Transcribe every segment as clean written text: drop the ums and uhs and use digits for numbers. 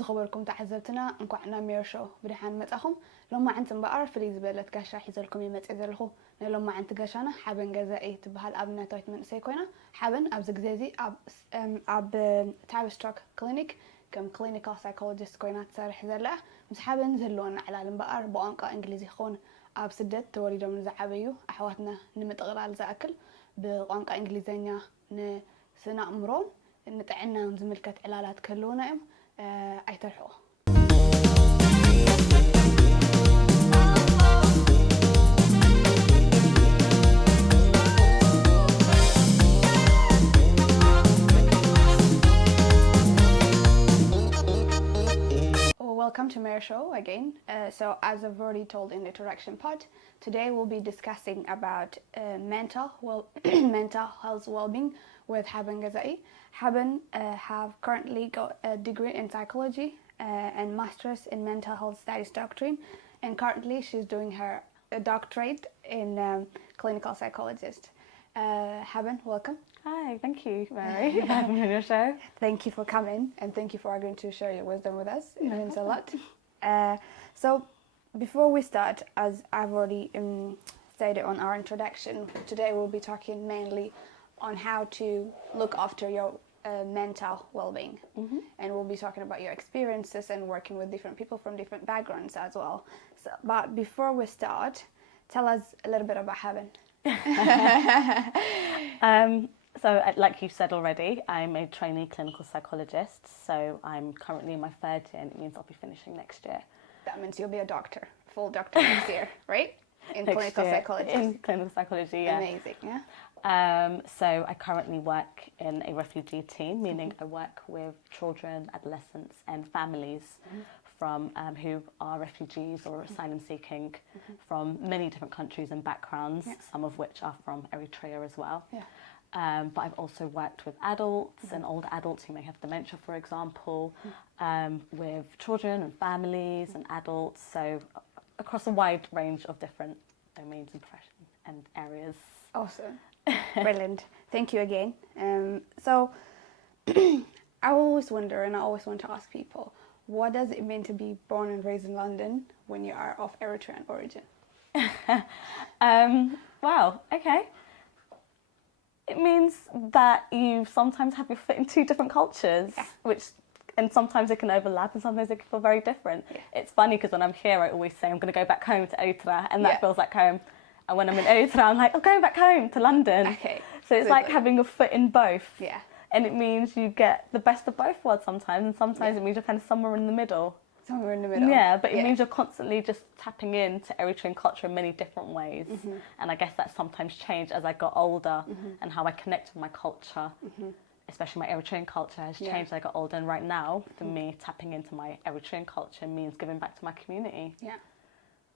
زخبركم تعزبتنا نكوعنا ميرشو بدحان متأخم لما عند مبقر فريز بلت قاشا حيزلكم يمت إذلخو لما عند قاشانا حابن جزائي تبهال أبنا تويت من سيكوينا حابن أبزق زيزي أب تعبستروك كلينيك كم clinical psychologist كوينات صارح زرلا مس حابن زلون على المبقر بوانقا إنجليزي خون أب سدت توليدو من زعبيو أحواتنا نمت غرال زاكل بوانقا إنجليزينا نسنا أمرون نتعنا نزملكت علالات كلونا أيترحو. Welcome to Mayor Show again. So as I've already told in the introduction part, today we'll be discussing about mental health well-being with Haben Gezai. Haben have currently got a degree in psychology and master's in mental health studies doctrine, and currently she's doing her doctorate in clinical psychologist. Haben, welcome. Hi, thank you, Mary, for having me on your show. Thank you for coming, and thank you for agreeing to share your wisdom with us. It means a lot. So, before we start, as I've already stated on our introduction, today we'll be talking mainly on how to look after your mental well-being. And we'll be talking about your experiences and working with different people from different backgrounds as well. So, but before we start, tell us a little bit about Haben. So, like you said already, I'm a trainee clinical psychologist. So I'm currently in my third year, and it means I'll be finishing next year. That means you'll be a doctor, full doctor next year, right? In clinical psychology. In clinical psychology, yeah. Amazing, yeah. So I currently work in a refugee team, meaning I work with children, adolescents, and families from who are refugees or asylum seeking from many different countries and backgrounds, some of which are from Eritrea as well. Yeah. But I've also worked with adults and older adults who may have dementia, for example, with children and families and adults, so across a wide range of different domains and professions and areas. Awesome. Brilliant. Thank you again. So I always wonder, and I always want to ask people, what does it mean to be born and raised in London when you are of Eritrean origin? Wow, okay. It means that you sometimes have your foot in two different cultures, and sometimes it can overlap and sometimes it can feel very different. Yeah. It's funny because when I'm here, I always say I'm going to go back home to Eritrea, and that feels like home. And when I'm in Eritrea, I'm like, I'm going back home to London. Okay. So it's like having a foot in both. Yeah. And it means you get the best of both worlds sometimes, and sometimes it means you're kind of somewhere in the middle. Somewhere in the middle. Yeah, but it means you're constantly just tapping into Eritrean culture in many different ways. And I guess that sometimes changed as I got older, and how I connect with my culture, especially my Eritrean culture, has changed as I got older. And right now, for me, tapping into my Eritrean culture means giving back to my community. Yeah.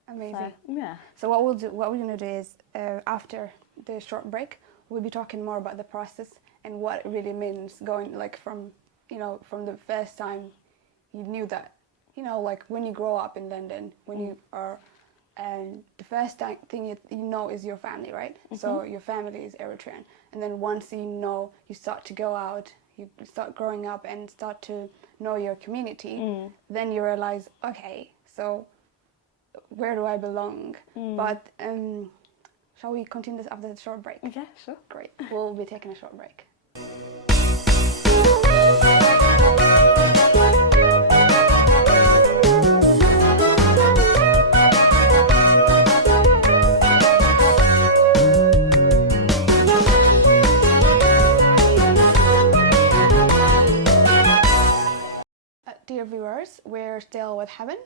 Amazing. So, yeah. So what we're going to do is, after the short break, we'll be talking more about the process and what it really means going, like, from the first time you knew that, like when you grow up in London, when you are, the first thing you know is your family, right? So your family is Eritrean. And then once you start to go out, you start growing up and start to know your community, then you realize, okay, so where do I belong? But shall we continue this after the short break? Yeah, sure. Great. We'll be taking a short break. Dear viewers, we're still with Haben.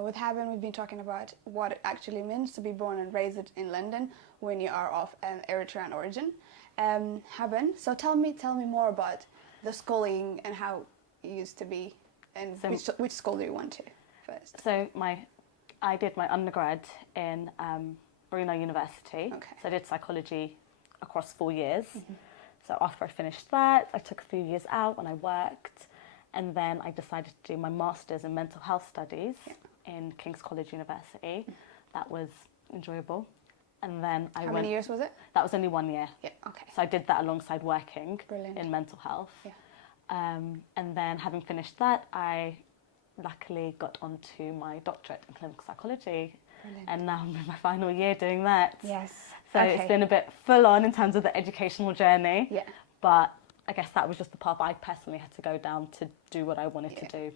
With Haben, we've been talking about what it actually means to be born and raised in London when you are of an Eritrean origin. Haben, so tell me more about the schooling and how it used to be, and which school do you went to first? So I did my undergrad in Brunel University. Okay. So I did psychology across 4 years. So after I finished that, I took a few years out when I worked. And then I decided to do my master's in mental health studies in King's College University. That was enjoyable. And then How many years was it? That was only 1 year. Yeah, okay. So I did that alongside working in mental health. Yeah. And then having finished that, I luckily got onto my doctorate in clinical psychology. Brilliant. And now I'm in my final year doing that. Yes. So it's been a bit full on in terms of the educational journey. Yeah. But I guess that was just the path I personally had to go down to do what I wanted to do.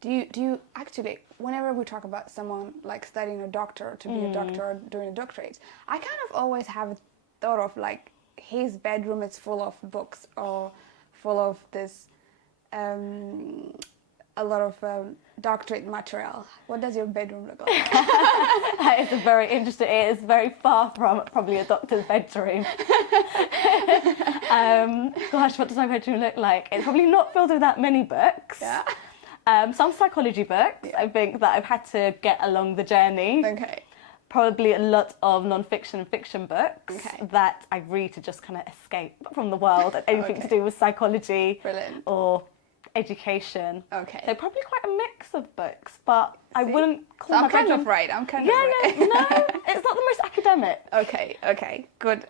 Do you actually, whenever we talk about someone like studying a doctor, to be a doctor or doing a doctorate, I kind of always have thought of like his bedroom is full of books or full of this a lot of doctorate material. What does your bedroom look like? It's a very interesting, it is very far from probably a doctor's bedroom. Gosh, what does my bedroom look like? It's probably not filled with that many books. Yeah. Some psychology books, I think, that I've had to get along the journey. Okay. Probably a lot of non-fiction and fiction books that I read to just kind of escape from the world and anything to do with psychology or education. Okay. So probably quite a mix of books, but I wouldn't call I'm my kind bedroom... of right. I'm kind of right. No, it's not the most academic. Okay, good.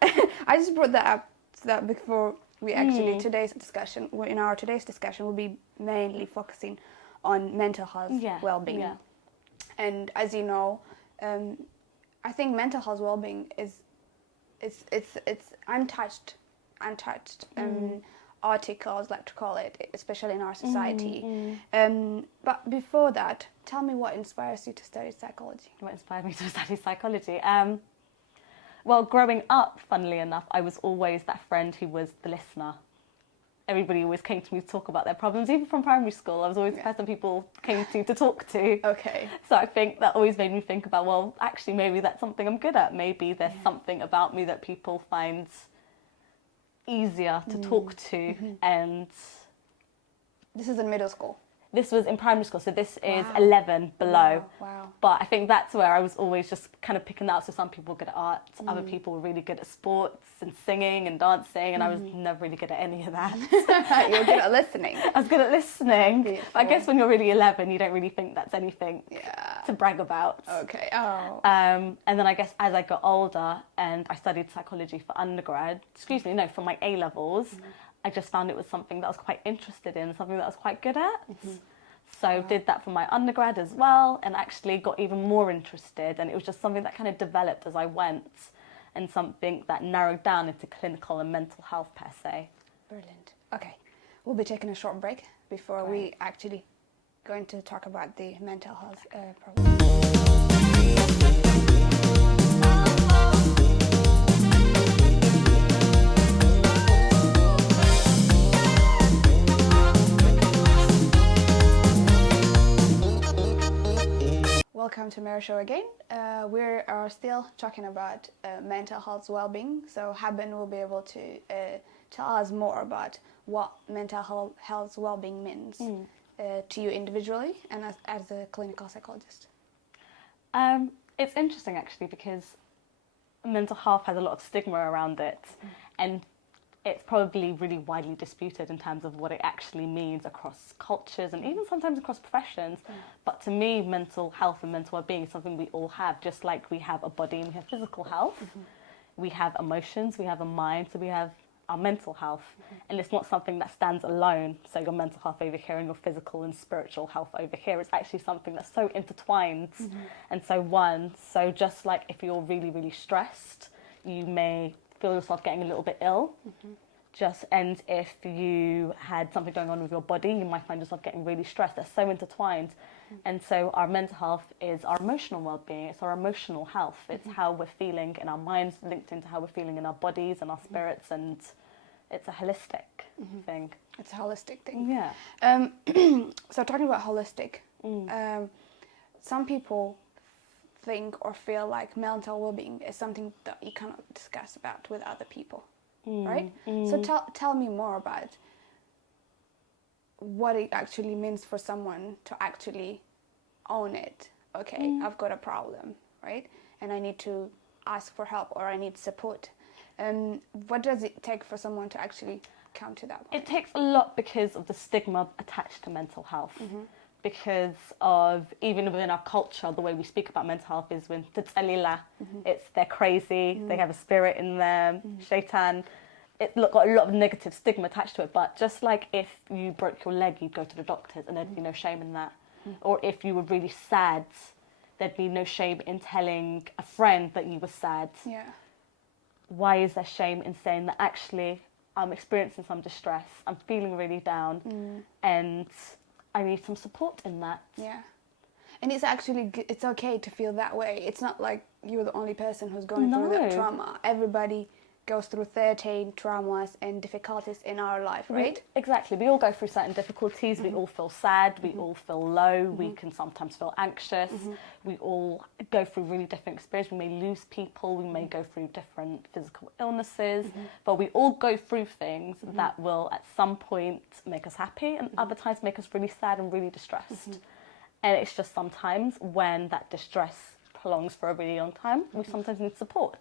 I just brought that up so that before we actually, today's discussion will be mainly focusing on mental health well-being. Yeah. And as you know, I think mental health well-being is it's untouched articles, like to call it, especially in our society. But before that, tell me what inspires you to study psychology. What inspired me to study psychology? Well, growing up, funnily enough, I was always that friend who was the listener. Everybody always came to me to talk about their problems, even from primary school. I was always the person people came to talk to. Okay. So I think that always made me think about, well, actually, maybe that's something I'm good at. Maybe there's something about me that people find easier to talk to. And this is in middle school. This was in primary school, so this is 11 below. Wow. But I think that's where I was always just kind of picking out. So some people were good at art, other people were really good at sports and singing and dancing, and I was never really good at any of that. You were good at listening. I was good at listening. Beautiful. But I guess when you're really 11, you don't really think that's anything to brag about. Okay. Oh. And then I guess as I got older and I studied psychology for for my A levels, I just found it was something that I was quite interested in, something that I was quite good at. So did that for my undergrad as well, and actually got even more interested, and it was just something that kind of developed as I went, and something that narrowed down into clinical and mental health per se. Brilliant. Okay, we'll be taking a short break before we actually going to talk about the mental health problem. Welcome to Mary Show again. We are still talking about mental health well-being. So Haben will be able to tell us more about what mental health well-being means to you individually and as a clinical psychologist. It's interesting actually, because mental health has a lot of stigma around it, and it's probably really widely disputed in terms of what it actually means across cultures and even sometimes across professions. But to me, mental health and mental well-being is something we all have, just like we have a body and we have physical health. We have emotions, we have a mind, so we have our mental health. And it's not something that stands alone. So your mental health over here and your physical and spiritual health over here. It's actually something that's so intertwined and so one. So just like if you're really, really stressed, you may feel yourself getting a little bit ill. And if you had something going on with your body, you might find yourself getting really stressed. They're so intertwined. And so our mental health is our emotional well-being. It's our emotional health. It's how we're feeling in our minds, linked into how we're feeling in our bodies and our spirits, and it's a holistic thing. It's a holistic thing. Yeah. So talking about holistic, some people think or feel like mental well-being is something that you cannot discuss about with other people, right? So tell me more about what it actually means for someone to actually own it. Okay, I've got a problem, right? And I need to ask for help, or I need support. What does it take for someone to actually come to that point? It takes a lot because of the stigma attached to mental health. Because of, even within our culture, the way we speak about mental health is when it's they're crazy, they have a spirit in them, shaitan. It's got a lot of negative stigma attached to it. But just like if you broke your leg, you'd go to the doctors, and there'd be no shame in that. Or if you were really sad, there'd be no shame in telling a friend that you were sad. Yeah. Why is there shame in saying that actually I'm experiencing some distress, I'm feeling really down, and I need some support in that? Yeah. And it's actually, it's okay to feel that way. It's not like you're the only person who's going through that trauma. Everybody goes through 13 traumas and difficulties in our life, right? Exactly. We all go through certain difficulties. We all feel sad. We all feel low. We can sometimes feel anxious. We all go through really different experiences. We may lose people. We may go through different physical illnesses. But we all go through things that will at some point make us happy and other times make us really sad and really distressed. And it's just sometimes when that distress prolongs for a really long time, we sometimes need support.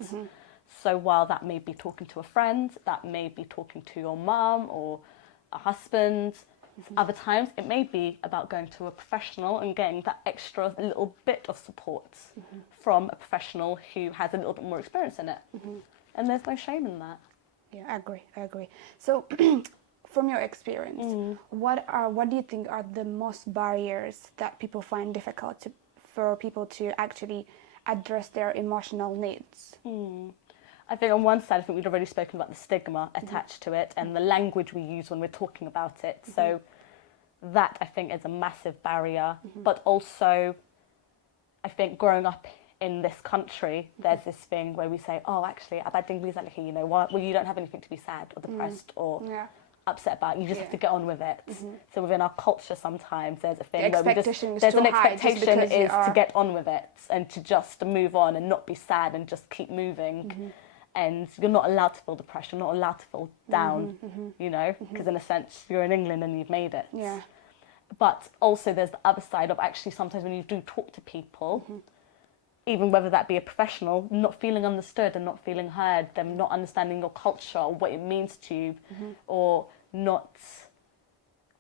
So while that may be talking to a friend, that may be talking to your mum or a husband, other times it may be about going to a professional and getting that extra little bit of support from a professional who has a little bit more experience in it. And there's no shame in that. Yeah, I agree. So from your experience, what do you think are the most barriers that people find difficult for people to actually address their emotional needs? I think on one side, I think we'd already spoken about the stigma attached to it and the language we use when we're talking about it. So that, I think, is a massive barrier. But also, I think growing up in this country, there's this thing where we say, oh, actually, you know, well, you don't have anything to be sad or depressed or upset about. You just have to get on with it. So within our culture, sometimes there's a thing where there's an expectation is to get on with it and to just move on and not be sad and just keep moving. And you're not allowed to feel depressed, you're not allowed to feel down, you know, because in a sense you're in England and you've made it. Yeah. But also there's the other side of actually sometimes when you do talk to people, even whether that be a professional, not feeling understood and not feeling heard, them not understanding your culture or what it means to you, or not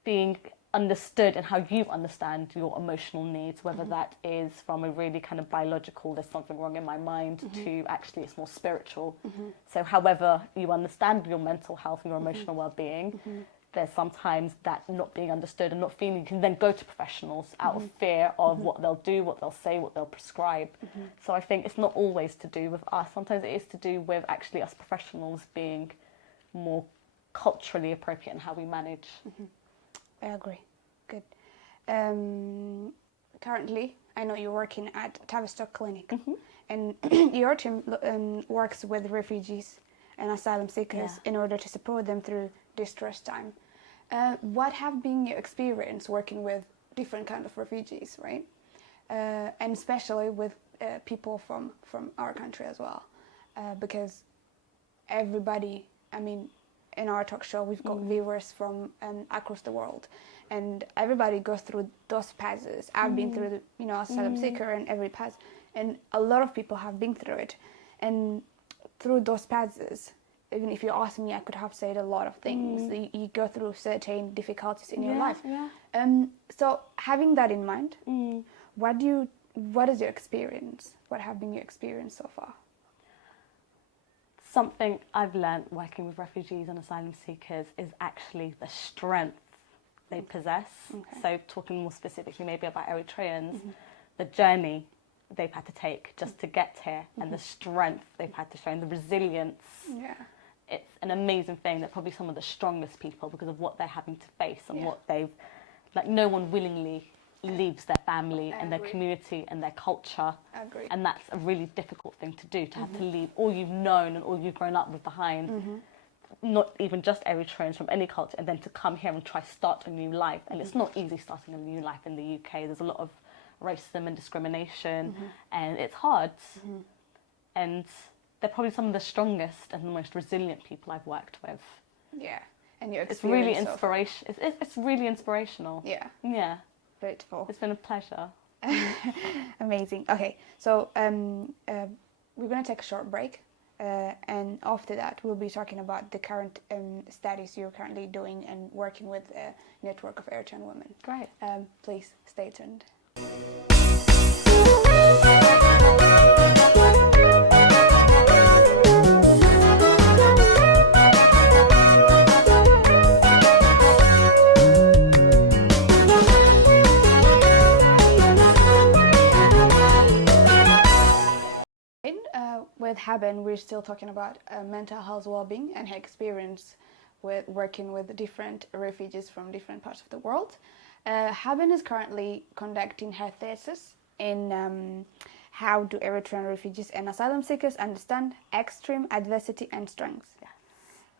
being understood and how you understand your emotional needs, whether that is from a really kind of biological, there's something wrong in my mind, to actually it's more spiritual. So however you understand your mental health and your emotional well-being, there's sometimes that not being understood and not feeling, you can then go to professionals out of fear of what they'll do, what they'll say, what they'll prescribe. So I think it's not always to do with us, sometimes it is to do with actually us professionals being more culturally appropriate in how we manage. I agree. Good. Currently, I know you're working at Tavistock Clinic, and your team works with refugees and asylum seekers in order to support them through distress time. What have been your experience working with different kind of refugees, right? And especially with people from our country as well, because everybody, I mean, in our talk show, we've got viewers from across the world, and everybody goes through those phases. I've been through the, you know, asylum seeker and every path, and a lot of people have been through it. And through those phases, even if you ask me, I could have said a lot of things. You go through certain difficulties in your life. So having that in mind, what is your experience? What have been your experience so far? Something I've learned working with refugees and asylum seekers is actually the strength they possess. So talking more specifically maybe about Eritreans, the journey they've had to take just to get here and the strength they've had to show and the resilience. It's an amazing thing. They're probably some of the strongest people because of what they're having to face and what they've, like, no one willingly leaves their family and their community and their culture. And that's a really difficult thing to do, to have to leave all you've known and all you've grown up with behind, not even just Eritreans, from any culture, and then to come here and try start a new life. And it's not easy starting a new life in the UK. There's a lot of racism and discrimination, and it's hard. And they're probably some of the strongest and the most resilient people I've worked with. Yeah, and your it's really inspiration. It's really inspirational. Yeah. Beautiful. It's been a pleasure. Amazing. Okay, so we're going to take a short break, and after that we'll be talking about the current studies you're currently doing and working with a network of Eritrean women. Great. Please stay tuned. with Haben, we're still talking about mental health well-being and her experience with working with different refugees from different parts of the world. Haben is currently conducting her thesis in how do Eritrean refugees and asylum seekers understand extreme adversity and strengths. Yes.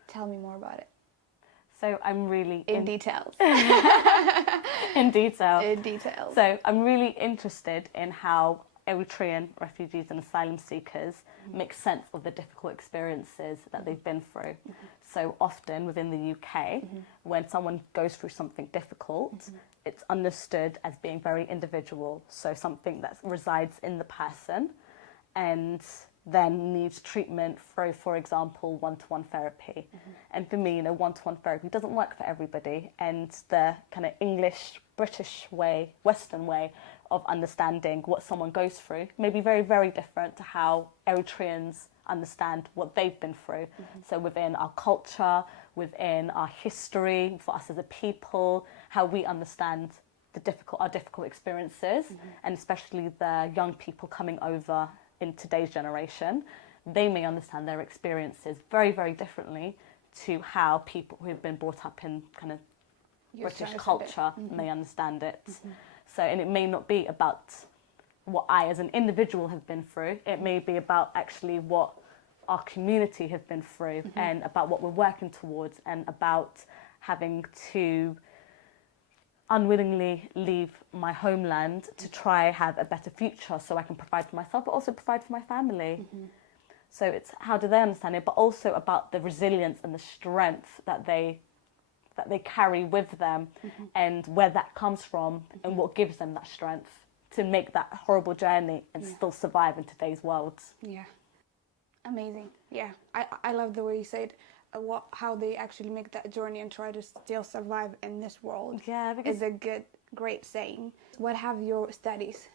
Tell me more about it. So I'm really... In details. In detail. In details. So I'm really interested in how Eritrean refugees and asylum seekers make sense of the difficult experiences that they've been through. So often within the UK, when someone goes through something difficult, it's understood as being very individual. So something that resides in the person and then needs treatment through, for example, one-to-one therapy. And for me, one-to-one therapy doesn't work for everybody. And the kind of English, British way, Western way of understanding what someone goes through may be very, very different to how Eritreans understand what they've been through. So within our culture, within our history, for us as a people, how we understand our difficult experiences, and especially the young people coming over in today's generation, they may understand their experiences very, very differently to how people who have been brought up in kind of British culture may understand it. So, and it may not be about what I as an individual have been through, it may be about actually what our community have been through and about what we're working towards and about having to unwillingly leave my homeland to try have a better future so I can provide for myself but also provide for my family. So it's how do they understand it, but also about the resilience and the strength that they carry with them and where that comes from and what gives them that strength to make that horrible journey and still survive in today's world. Yeah. Amazing. Yeah. I love the way you said how they actually make that journey and try to still survive in this world. Yeah, because it's a great saying. What have your studies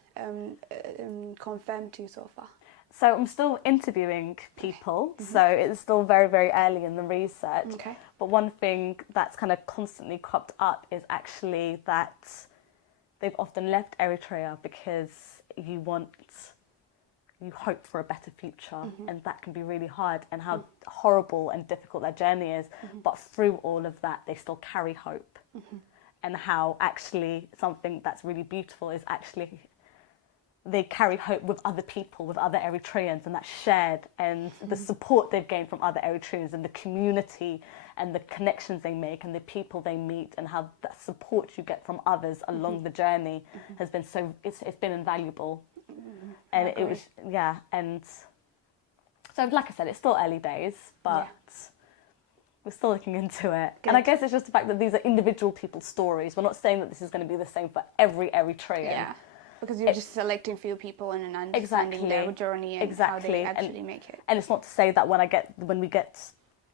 confirmed to you so far? So I'm still interviewing people, so it's still very, very early in the research. Okay. But one thing that's kind of constantly cropped up is actually that they've often left Eritrea because you hope for a better future, and that can be really hard, and how horrible and difficult their journey is. But through all of that, they still carry hope. And how actually something that's really beautiful is actually they carry hope with other people, with other Eritreans, and that's shared, and the support they've gained from other Eritreans and the community and the connections they make and the people they meet and how that support you get from others along the journey has been it's been invaluable. And it was, and so like I said, it's still early days, but we're still looking into it. Good. And I guess it's just the fact that these are individual people's stories. We're not saying that this is going to be the same for every Eritrean. Yeah, because you're just selecting few people and understanding their journey and how they actually make it. And it's not to say that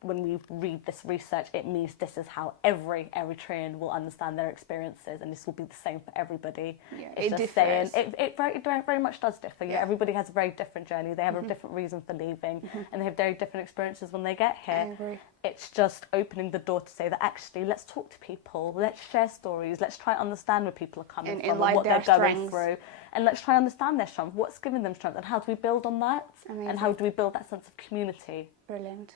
when we read this research, it means this is how every Eritrean will understand their experiences, and this will be the same for everybody. Yeah, it's just differs. saying it very much does differ. Yeah, everybody has a very different journey. They have a different reason for leaving, and they have very different experiences when they get here. I agree. It's just opening the door to say that actually, let's talk to people, let's share stories, let's try and understand where people are coming from and what they're going through, and let's try and understand their strength, what's giving them strength, and how do we build on that, and how do we build that sense of community. Brilliant.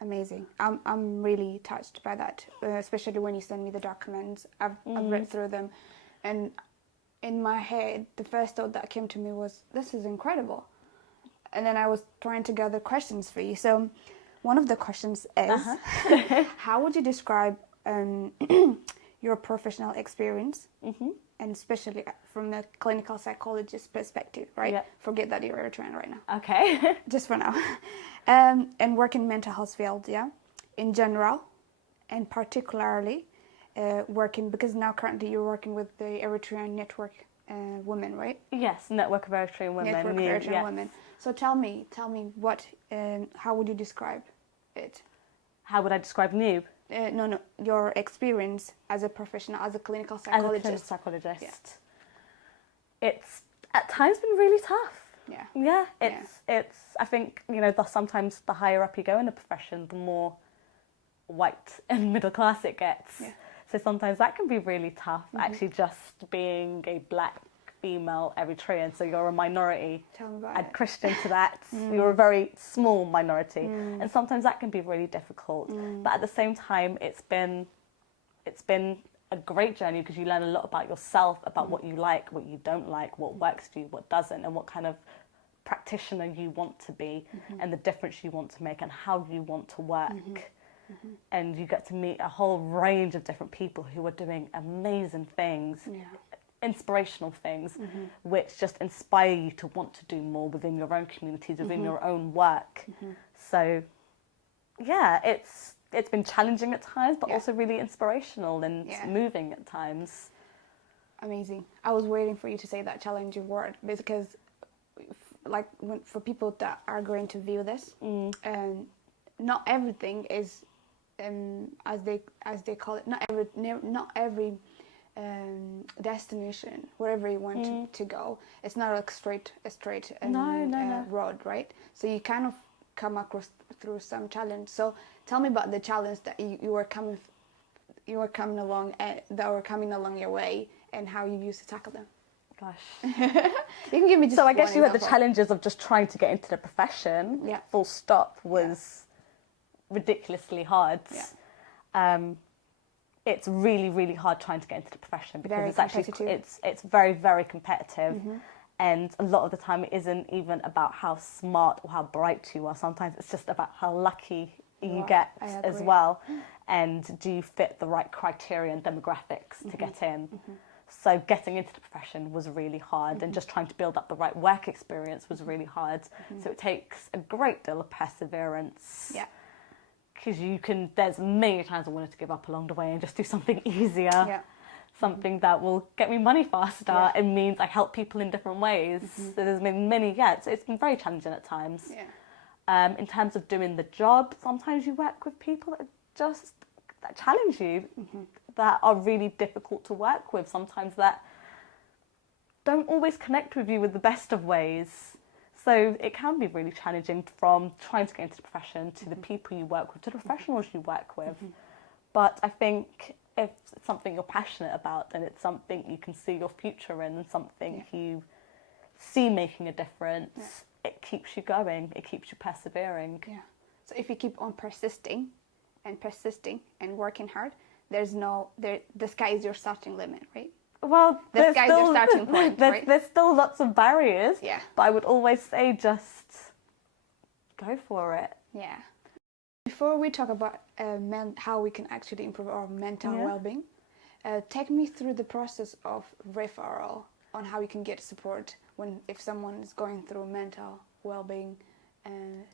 Amazing. I'm really touched by that, especially when you send me the documents. I've read through them, and in my head, the first thought that came to me was, this is incredible. And then I was trying to gather questions for you. So one of the questions is, how would you describe your professional experience, and especially from a clinical psychologist perspective, right? Yeah. Forget that you're Eritrean right now. Okay. Just for now. And work in mental health field, in general, and particularly working, because now currently you're working with the Eritrean network women, right? Yes, network of Eritrean women. Network of Eritrean women. So tell me what, how would you describe it? How would I describe NEW? No, your experience as a professional, as a clinical psychologist. As a clinical psychologist. Yeah. It's at times been really tough. Yeah. It's. I think sometimes the higher up you go in the profession, the more white and middle class it gets. Yeah. So sometimes that can be really tough. Actually, just being a black female Eritrean, so you're a minority. Tell me about Add it. Christian to that, you're a very small minority, and sometimes that can be really difficult. But at the same time, it's been a great journey because you learn a lot about yourself, about what you like, what you don't like, what works for you, what doesn't, and what kind of practitioner you want to be, and the difference you want to make, and how you want to work. And you get to meet a whole range of different people who are doing amazing things, inspirational things, which just inspire you to want to do more within your own communities, within your own work. So, yeah, it's been challenging at times, but also really inspirational and moving at times. Amazing. I was waiting for you to say that challenging word because, like, for people that are going to view this, not everything is, as they call it, not every destination, wherever you want to go, it's not like a straight road, right? So you kind of come across through some challenge. So tell me about the challenge that you were coming along your way, and how you used to tackle them. Gosh. You can give me just So I guess one you had the example. challenges of just trying to get into the profession. Yeah. Full stop was ridiculously hard. Yeah. It's really, really hard trying to get into the profession because Very it's actually competitive. it's very, very competitive. And a lot of the time it isn't even about how smart or how bright you are. Sometimes it's just about how lucky you get as well. And do you fit the right criteria and demographics to get in? So getting into the profession was really hard, and just trying to build up the right work experience was really hard. So it takes a great deal of perseverance. Yeah. Because there's many times I wanted to give up along the way and just do something easier, something that will get me money faster and means I help people in different ways. So there's been many, so it's been very challenging at times. Yeah. In terms of doing the job, sometimes you work with people that challenge you, that are really difficult to work with, sometimes that don't always connect with you with the best of ways. So it can be really challenging, from trying to get into the profession to the people you work with, to the professionals you work with. But I think if it's something you're passionate about, then it's something you can see your future in, and something you see making a difference, it keeps you going, it keeps you persevering. Yeah. So if you keep on persisting and working hard, the sky is your starting limit, right? Well, the sky is your starting point, right? There's still lots of barriers, but I would always say just go for it. Yeah. Before we talk about how we can actually improve our mental well-being, take me through the process of referral on how you can get support if someone is going through mental well-being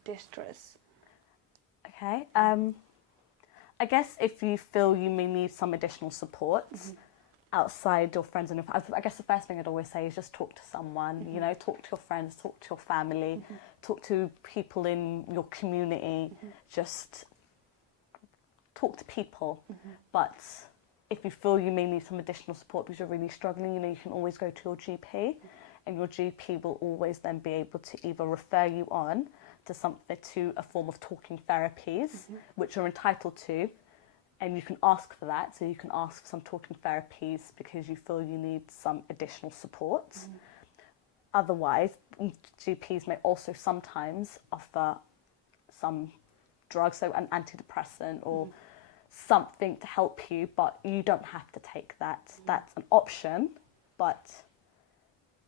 distress. Okay. I guess if you feel you may need some additional support outside your friends and I guess the first thing I'd always say is just talk to someone. You know, talk to your friends, talk to your family, talk to people in your community. Just talk to people. But if you feel you may need some additional support because you're really struggling, you know, you can always go to your GP, and your GP will always then be able to either refer you on to a form of talking therapies, which you're entitled to, and you can ask for that. So you can ask for some talking therapies because you feel you need some additional support. Otherwise, GPs may also sometimes offer some drugs, so an antidepressant or something to help you, but you don't have to take that. That's an option, but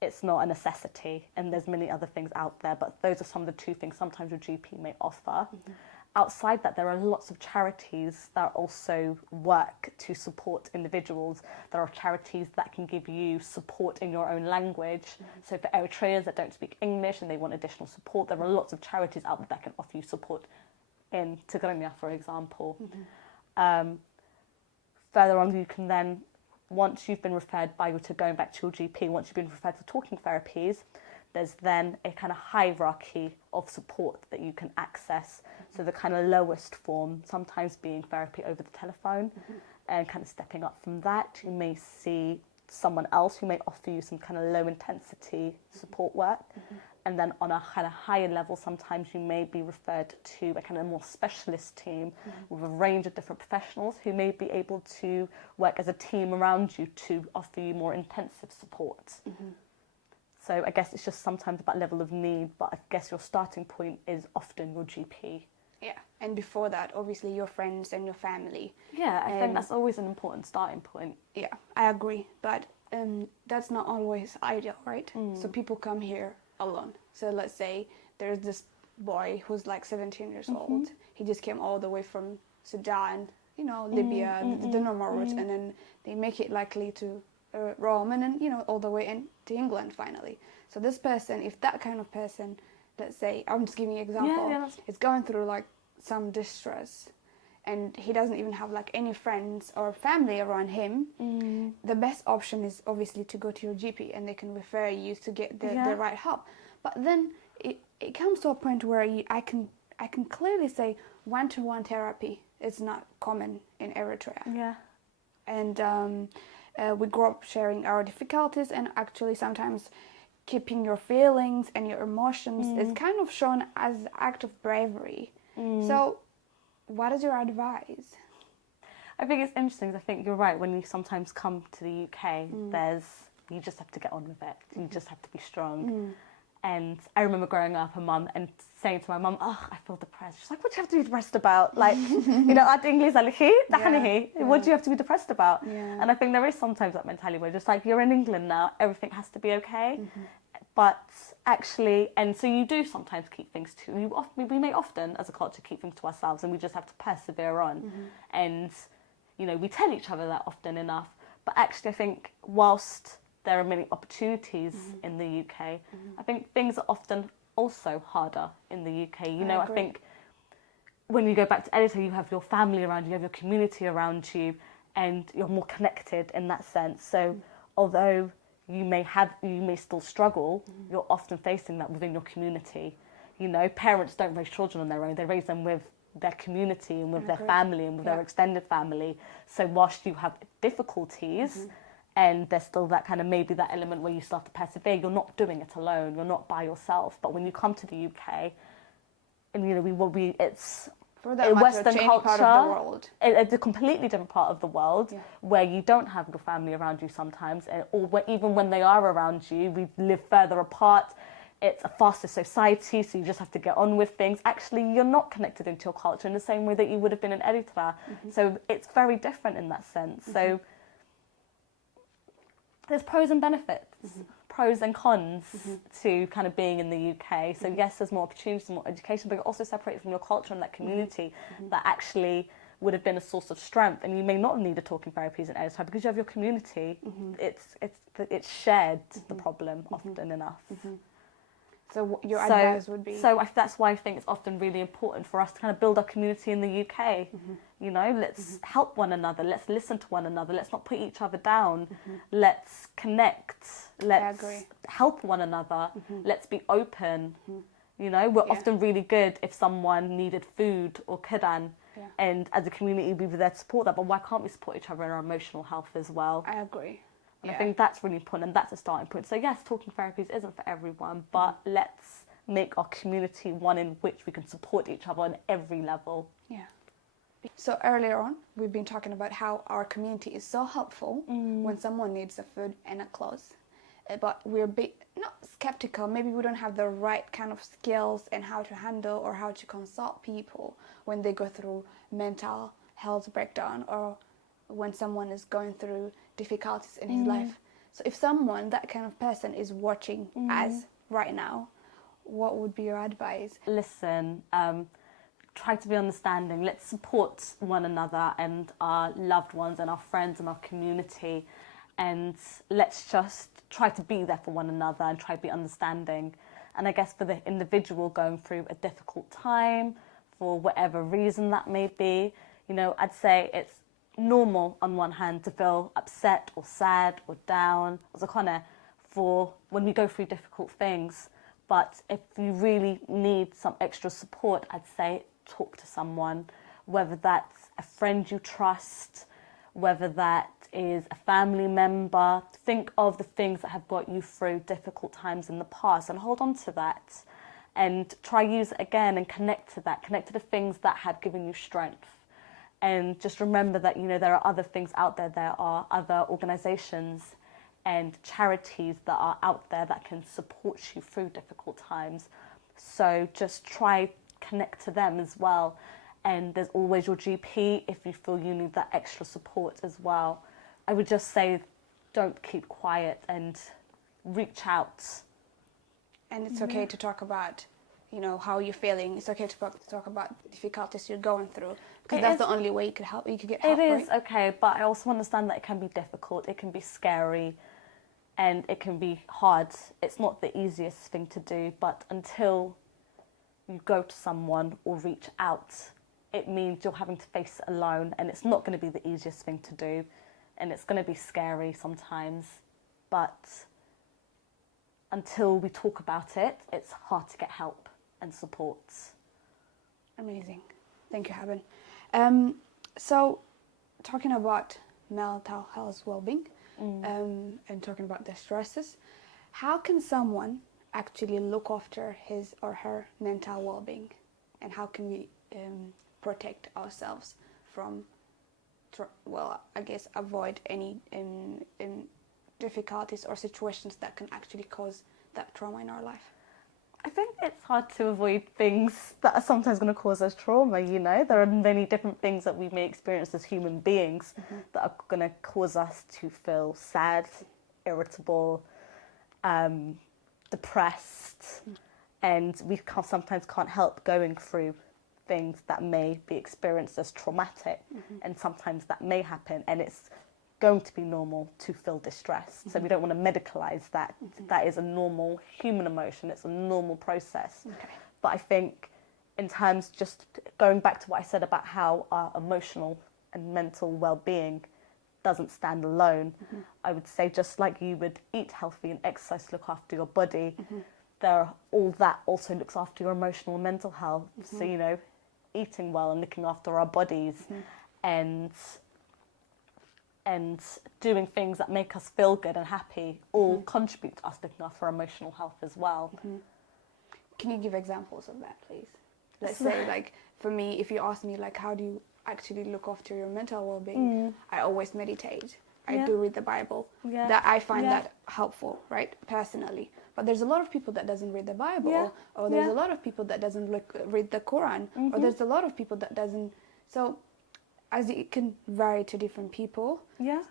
it's not a necessity, and there's many other things out there, but those are some of the two things sometimes your GP may offer. Outside that, there are lots of charities that also work to support individuals. There are charities that can give you support in your own language. So for Eritreans that don't speak English and they want additional support, there are lots of charities out there that can offer you support in Tigrinya, for example. Further on, you can then, once you've been referred going back to your GP, once you've been referred for talking therapies, there's then a kind of hierarchy of support that you can access. So the kind of lowest form, sometimes being therapy over the telephone, and kind of stepping up from that, you may see someone else who may offer you some kind of low intensity support work. and then on a kind of higher level, sometimes you may be referred to a kind of more specialist team with a range of different professionals who may be able to work as a team around you to offer you more intensive support. So I guess it's just sometimes about level of need, but I guess your starting point is often your GP. Yeah, and before that, obviously your friends and your family. Yeah, I think that's always an important starting point. Yeah, I agree, but that's not always ideal, right? So people come here alone. So let's say there's this boy who's like 17 years old. He just came all the way from Sudan, you know, Libya, the normal route, and then they make it likely to Rome, and then, you know, all the way into England finally. So this person, if that kind of person, let's say, I'm just giving you an example, is going through like some distress, and he doesn't even have like any friends or family around him, the best option is obviously to go to your GP, and they can refer you to get the right help. But then it comes to a point where I can clearly say one-to-one therapy is not common in Eritrea. Yeah. And we grew up sharing our difficulties, and actually sometimes keeping your feelings and your emotions is kind of shown as an act of bravery. So what is your advice? I think it's interesting, 'cause I think you're right. When you sometimes come to the UK, you just have to get on with it. You just have to be strong. And I remember growing up, a mum, and saying to my mum, "Oh, I feel depressed." She's like, "What do you have to be depressed about? Like, you know, at English, what do you have to be depressed about?" Yeah. And I think there is sometimes that mentality where just like, you're in England now, everything has to be okay. But actually, and so you do sometimes keep things to, we may often, as a culture, keep things to ourselves, and we just have to persevere on. And, you know, we tell each other that often enough. But actually, I think whilst there are many opportunities in the UK, I think things are often also harder in the UK. You know, I think when you go back to Eritrea, you have your family around you, you have your community around you, and you're more connected in that sense. So although you may still struggle, you're often facing that within your community. You know, parents don't raise children on their own, they raise them with their community and with their family and with their extended family. So whilst you have difficulties, and there's still that kind of, maybe that element where you start to persevere, you're not doing it alone, you're not by yourself. But when you come to the UK, and, you know, it's for that Western culture, part of the world. It's a completely different part of the world where you don't have your family around you sometimes, or even when they are around you, we live further apart. It's a faster society, so you just have to get on with things. Actually, you're not connected into your culture in the same way that you would have been in Eritrea. So it's very different in that sense. So there's pros and benefits, pros and cons to kind of being in the UK. So yes, there's more opportunities, more education, but you're also separated from your culture and that community that actually would have been a source of strength. And you may not need a talking therapies in Eritrea because you have your community. It's shared, the problem often enough. So your advice would be? So that's why I think it's often really important for us to kind of build our community in the UK. You know, let's help one another. Let's listen to one another. Let's not put each other down. Let's connect. Let's help one another. Let's be open. You know, we're often really good if someone needed food or kiran. And as a community, we were there to support that. But why can't we support each other in our emotional health as well? I agree. And I think that's really important, and that's a starting point. So yes, talking therapies isn't for everyone, but let's make our community one in which we can support each other on every level. Yeah. So earlier on, we've been talking about how our community is so helpful when someone needs a food and a clothes. But we're a bit, not skeptical, maybe we don't have the right kind of skills and how to handle or how to consult people when they go through mental health breakdown, or when someone is going through difficulties in his life. So if someone, that kind of person, is watching us right now, what would be your advice? Listen, try to be understanding. Let's support one another and our loved ones and our friends and our community, and let's just try to be there for one another and try to be understanding. And I guess for the individual going through a difficult time, for whatever reason that may be, you know, I'd say it's normal on one hand to feel upset or sad or down for when we go through difficult things. But if you really need some extra support, I'd say talk to someone, whether that's a friend you trust, whether that is a family member. Think of the things that have got you through difficult times in the past and hold on to that and try use it again and connect to that. Connect to the things that have given you strength. And just remember that, you know, there are other things out there. There are other organisations and charities that are out there that can support you through difficult times. So just try connect to them as well. And there's always your GP if you feel you need that extra support as well. I would just say don't keep quiet and reach out. And it's okay to talk about, you know, how you're feeling. It's okay to talk about difficulties you're going through, because that's the only way you could help. You could get help. It is okay, but I also understand that it can be difficult. It can be scary, and it can be hard. It's not the easiest thing to do, but until you go to someone or reach out, it means you're having to face it alone, and it's not going to be the easiest thing to do, and it's going to be scary sometimes, but until we talk about it, it's hard to get help and support. Amazing. Thank you, Haben. So, talking about mental health well-being and talking about the stresses, how can someone actually look after his or her mental well-being, and how can we protect ourselves from, I guess, avoid any difficulties or situations that can actually cause that trauma in our life? I think it's hard to avoid things that are sometimes going to cause us trauma, you know. There are many different things that we may experience as human beings that are going to cause us to feel sad, irritable, depressed, and we sometimes can't help going through things that may be experienced as traumatic, and sometimes that may happen, and it's going to be normal to feel distressed. So we don't want to medicalize that. That is a normal human emotion. It's a normal process. Okay. But I think in terms, just going back to what I said about how our emotional and mental well-being doesn't stand alone, I would say just like you would eat healthy and exercise to look after your body, all that also looks after your emotional and mental health. So, you know, eating well and looking after our bodies and doing things that make us feel good and happy all contribute to us looking after our emotional health as well. Can you give examples of that, please? Let's say, like, for me, if you ask me, like, how do you actually look after your mental well-being, I always meditate. I do read the Bible. That I find that helpful, right, personally. But there's a lot of people that doesn't read the Bible, or there's a lot of people that doesn't read the Quran, or there's a lot of people that doesn't. So, as it can vary to different people,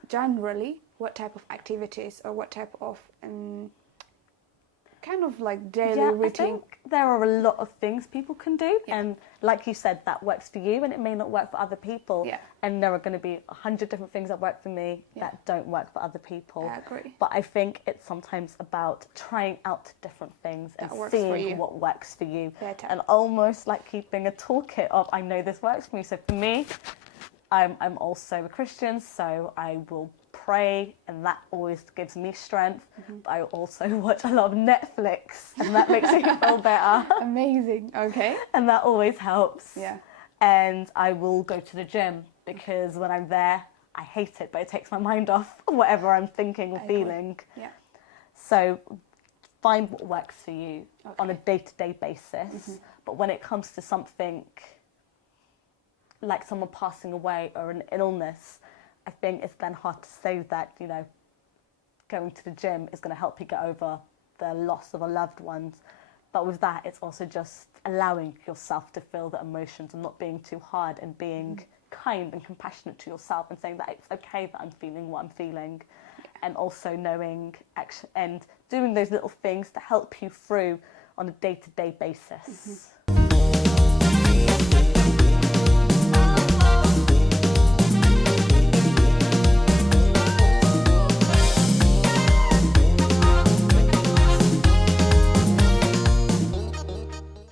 generally, what type of activities or what type of kind of like daily routine? I think there are a lot of things people can do, and like you said, that works for you, and it may not work for other people. And there are going to be 100 different things that work for me that don't work for other people. I agree. But I think it's sometimes about trying out different things and seeing what works for you, and almost like keeping a toolkit of, I know this works for me. So for me, I'm also a Christian, so I will pray, and that always gives me strength. But I also watch a lot of Netflix, and that makes me feel better. Amazing. Okay. And that always helps. Yeah. And I will go to the gym, because when I'm there, I hate it, but it takes my mind off whatever I'm thinking or feeling. Yeah. So find what works for you on a day-to-day basis. But when it comes to something like someone passing away or an illness, I think it's then hard to say that, you know, going to the gym is going to help you get over the loss of a loved one. But with that, it's also just allowing yourself to feel the emotions and not being too hard, and being kind and compassionate to yourself and saying that it's okay that I'm feeling what I'm feeling. And also knowing and doing those little things to help you through on a day-to-day basis.